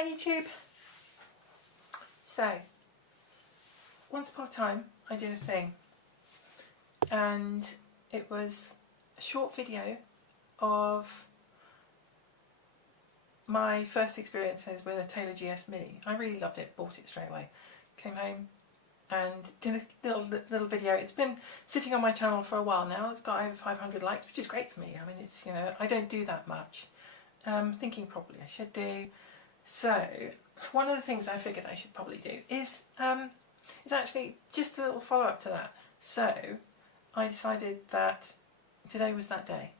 Hi YouTube! So, once upon a time I did a thing, and it was a short video of my first experiences with a Taylor GS Mini. I really loved it, bought it straight away, came home and did a little video. It's been sitting on my channel for a while now. It's got over 500 likes, which is great for me. I mean, it's, you know, I don't do that much. Thinking probably I should do. So one of the things I figured I should probably do is actually just a little follow-up to that. So I decided that today was that day.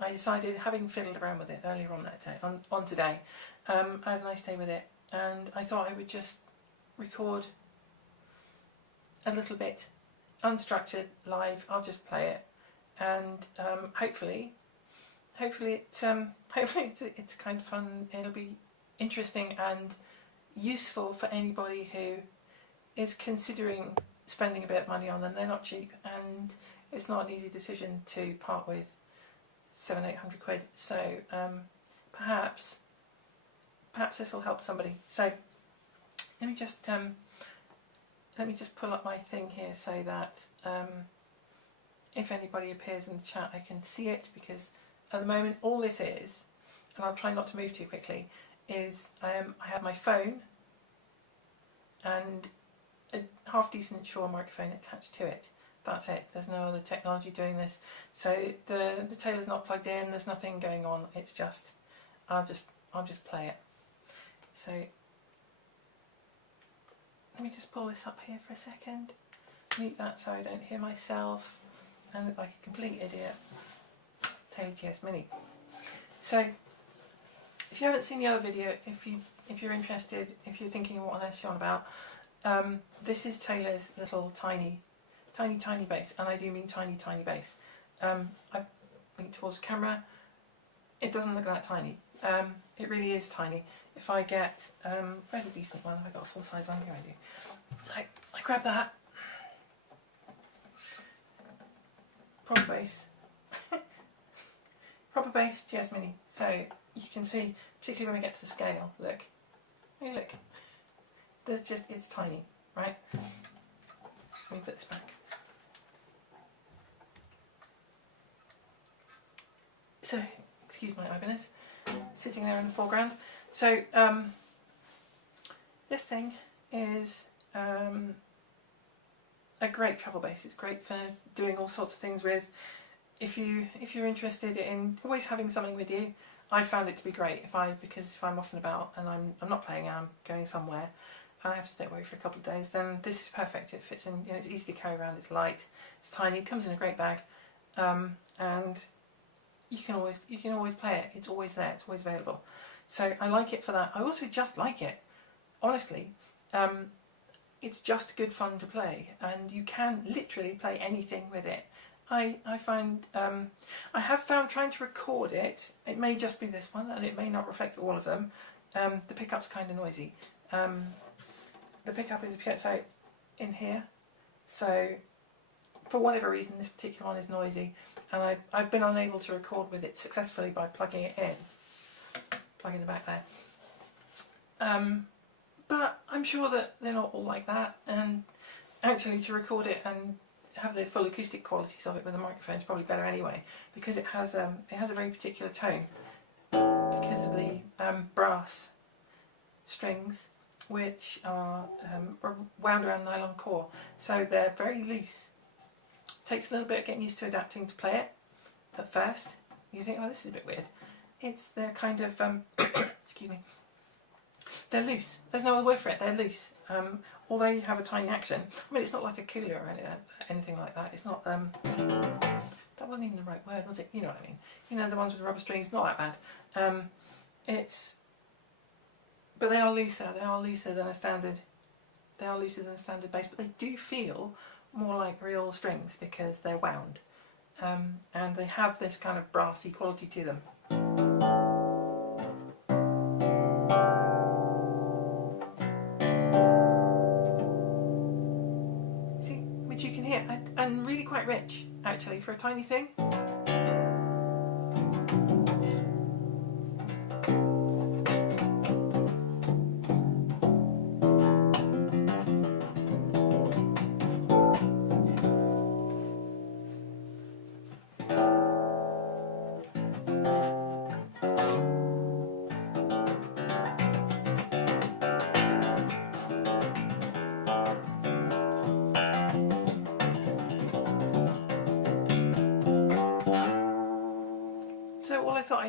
I decided, having fiddled around with it earlier on that day, on today, I had a nice day with it, and I thought I would just record a little bit unstructured live. I'll just play it, and hopefully it's kind of fun. It'll be interesting and useful for anybody who is considering spending a bit of money on them. They're not cheap, and it's not an easy decision to part with 700-800 quid. So perhaps this will help somebody. So let me just pull up my thing here so that if anybody appears in the chat I can see it, because at the moment all this is, and I'll try not to move too quickly, is I have my phone and a half decent Shure microphone attached to it. That's it. There's no other technology doing this. So the Taylor's not plugged in. There's nothing going on. It's just I'll just play it. So let me just pull this up here for a second. Mute that so I don't hear myself and look like a complete idiot. Taylor GS Mini. So if you haven't seen the other video, if you're interested, if you're thinking what on earth you're on about, this is Taylor's little tiny bass, and I do mean tiny bass. I blink towards the camera. It doesn't look that tiny. It really is tiny. If I get where's a decent one? Have I got a full size one? Here I do. So I grab that. Proper bass. Proper bass GS Mini. So you can see, particularly when we get to the scale, look. Hey, look. There's just, it's tiny, right? Let me put this back. So, excuse my ugliness, sitting there in the foreground. So, this thing is a great travel bass. It's great for doing all sorts of things with. If you're interested in always having something with you, I found it to be great. Because if I'm off and about and I'm not playing and I'm going somewhere and I have to stay away for a couple of days, then this is perfect. It fits in. You know, it's easy to carry around. It's light. It's tiny. It comes in a great bag, and you can always play it. It's always there. It's always available. So I like it for that. I also just like it. Honestly, it's just good fun to play, and you can literally play anything with it. I have found trying to record it, it may just be this one and it may not reflect all of them, the pickup's kind of noisy. The pickup is a piezo in here, so for whatever reason this particular one is noisy, and I've been unable to record with it successfully by plugging it in, plugging the back there. But I'm sure that they're not all like that, and actually to record it and have the full acoustic qualities of it with a microphone is probably better anyway, because it has a very particular tone because of the brass strings, which are wound around nylon core, so they're very loose. Takes a little bit of getting used to adapting to play it at first. You think, oh, this is a bit weird. They're kind of excuse me. They're loose. There's no other word for it. They're loose. Although you have a tiny action. I mean, it's not like a cooler or anything like that. It's not. That wasn't even the right word, was it? You know what I mean. You know, the ones with the rubber strings. Not that bad. But they are looser. They are looser than a standard. They are looser than a standard bass, but they do feel more like real strings because they're wound, and they have this kind of brassy quality to them. Which you can hear, and really quite rich actually for a tiny thing.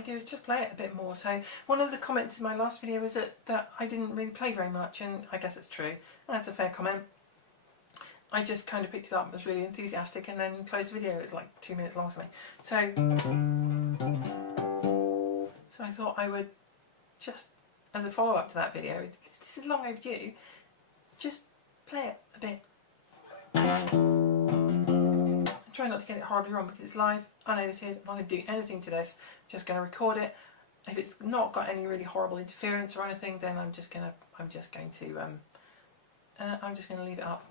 do is just play it a bit more. So one of the comments in my last video was that I didn't really play very much, and I guess it's true, and that's a fair comment. I just kind of picked it up and was really enthusiastic and then closed the video. It was like 2 minutes long or something. So I thought I would just, as a follow-up to that video, this is long overdue, just play it a bit. Try not to get it horribly wrong because it's live, unedited. I'm not going to do anything to this. I'm just going to record it. If it's not got any really horrible interference or anything, then I'm just going to leave it up.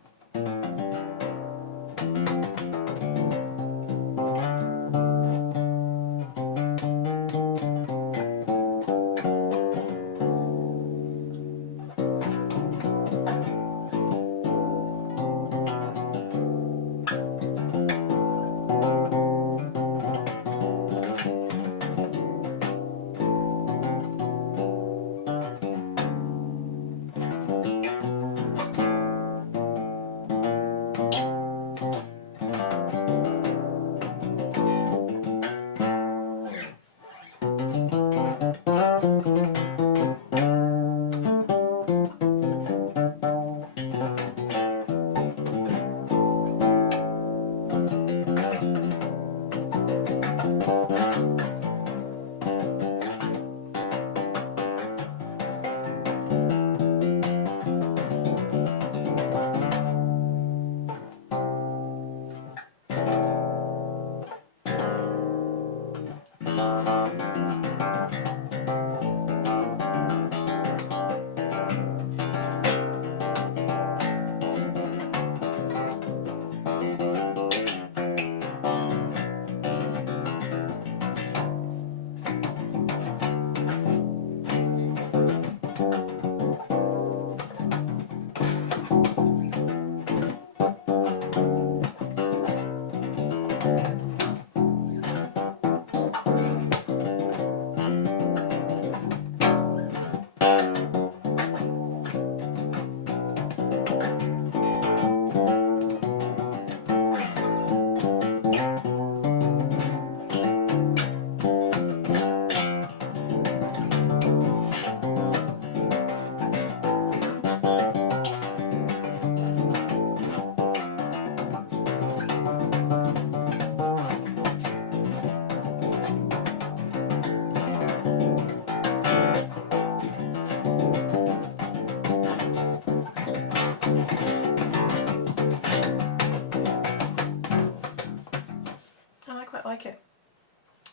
Like it.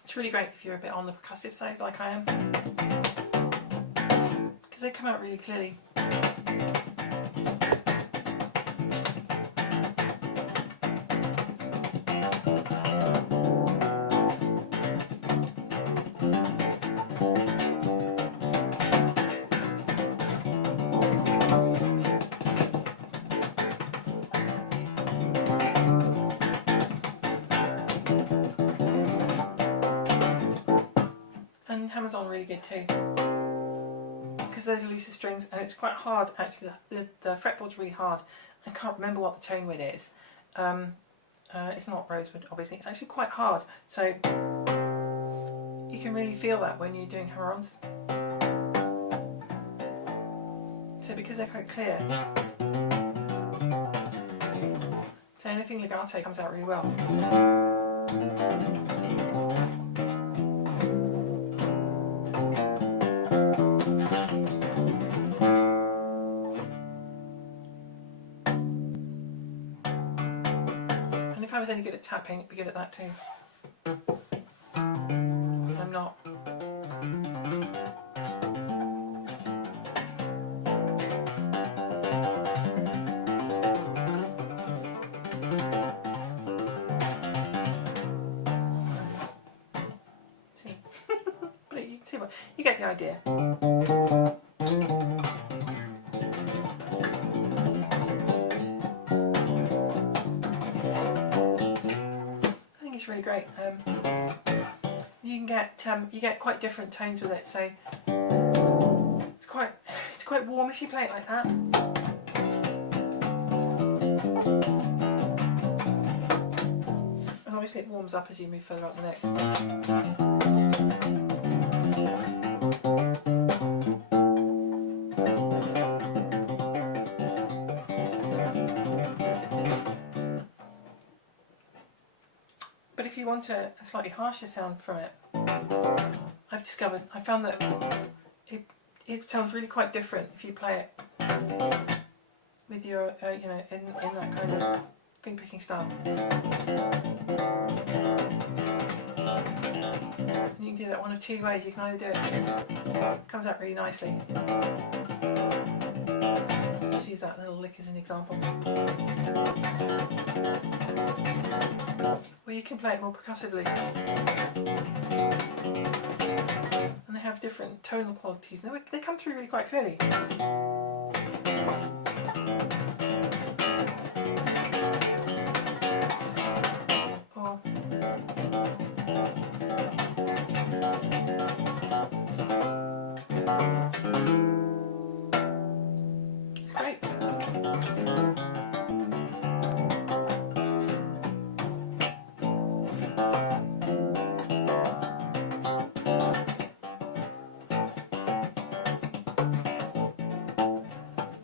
It's really great if you're a bit on the percussive side like I am, because they come out really clearly. Hammers on really good too, because those are looser strings, and it's quite hard actually. The fretboard's really hard. I can't remember what the tone width is. It's not rosewood, obviously. It's actually quite hard, so you can really feel that when you're doing hammer-ons. So because they're quite clear, so anything legato comes out really well. If I was any good at tapping, I'd be good at that too. I'm not. See? But you can see what you get the idea. Really great. You get quite different tones with it, so it's quite warm if you play it like that. And obviously it warms up as you move further up the neck. you want a slightly harsher sound from it, I found that it sounds really quite different if you play it with your, you know, in that kind of finger picking style. And you can do that one of two ways. You can either do it, comes out really nicely. Just use that little lick as an example. Or you can play it more percussively. And they have different tonal qualities. And they come through really quite clearly. Or it's great.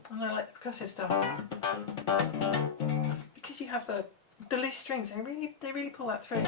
And I like the percussive stuff because you have the loose strings, and they really pull that through.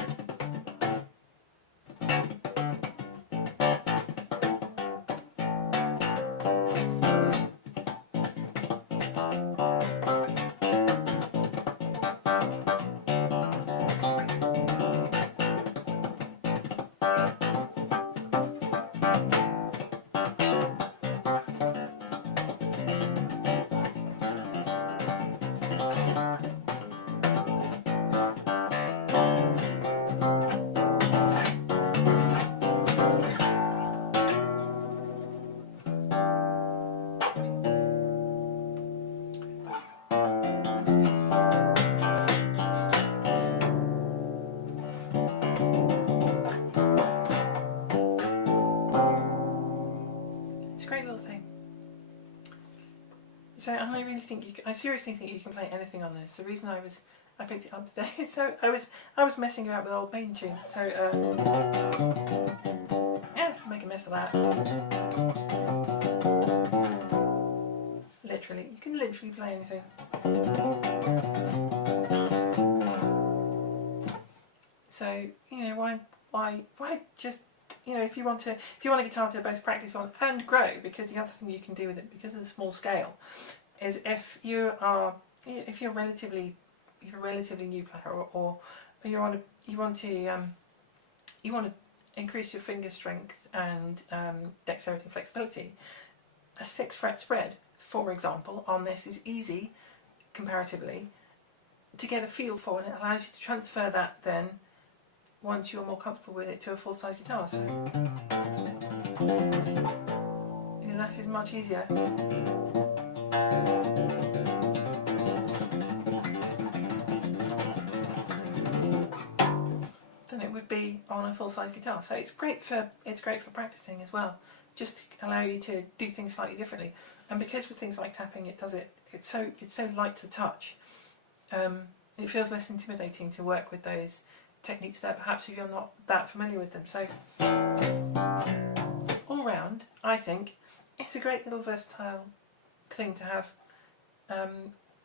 So I really think I seriously think you can play anything on this. The reason I picked it up today, so I was messing about with old Maiden tunes. So yeah, make a mess of that. Literally, you can literally play anything. So you know why just, you know, if you want a guitar to both practice on and grow, because the other thing you can do with it, because of the small scale, is if you're a relatively new player, or you want to increase your finger strength and dexterity and flexibility, a 6-fret spread, for example, on this is easy comparatively to get a feel for, and it allows you to transfer that then, once you're more comfortable with it, to a full-size guitar. So you know, that is much easier than it would be on a full-size guitar. So it's great for practicing as well, just to allow you to do things slightly differently. And because with things like tapping, it's so light to touch. It feels less intimidating to work with those techniques there, perhaps if you're not that familiar with them. So all round, I think it's a great little versatile thing to have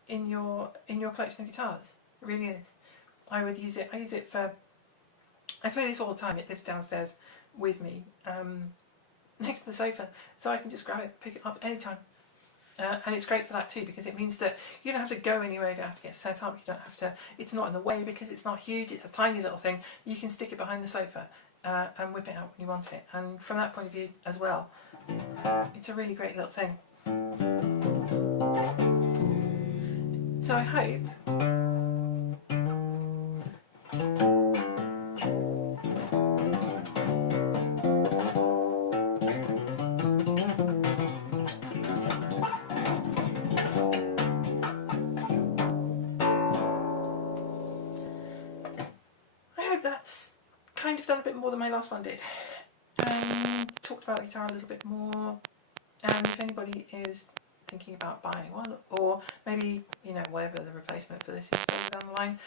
in your collection of guitars. It really is. I use it for. I play this all the time. It lives downstairs with me, next to the sofa, so I can just grab it, pick it up anytime. And it's great for that too, because it means that you don't have to go anywhere, you don't have to get set up, you don't have to, it's not in the way because it's not huge, it's a tiny little thing. You can stick it behind the sofa and whip it out when you want it. And from that point of view as well, it's a really great little thing. So I hope that's kind of done a bit more than my last one did, and talked about the guitar a little bit more. And if anybody is thinking about buying one, or maybe, you know, whatever the replacement for this is further down the line,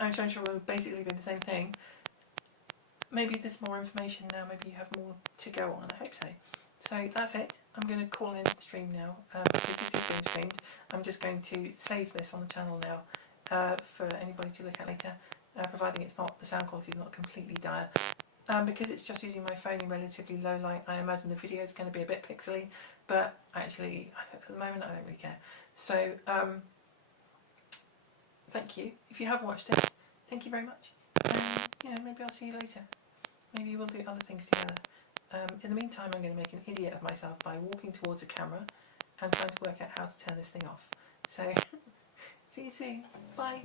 I'm sure it will basically be the same thing. Maybe there's more information now, maybe you have more to go on, I hope so. So that's it. I'm going to call in the stream now, because this is being streamed. I'm just going to save this on the channel now for anybody to look at later. providing it's not, the sound quality is not completely dire. Because it's just using my phone in relatively low light, I imagine the video is going to be a bit pixely, but actually at the moment I don't really care. So thank you. If you have watched it, thank you very much. And maybe I'll see you later. Maybe we'll do other things together. In the meantime, I'm going to make an idiot of myself by walking towards a camera and trying to work out how to turn this thing off. So see you soon. Bye.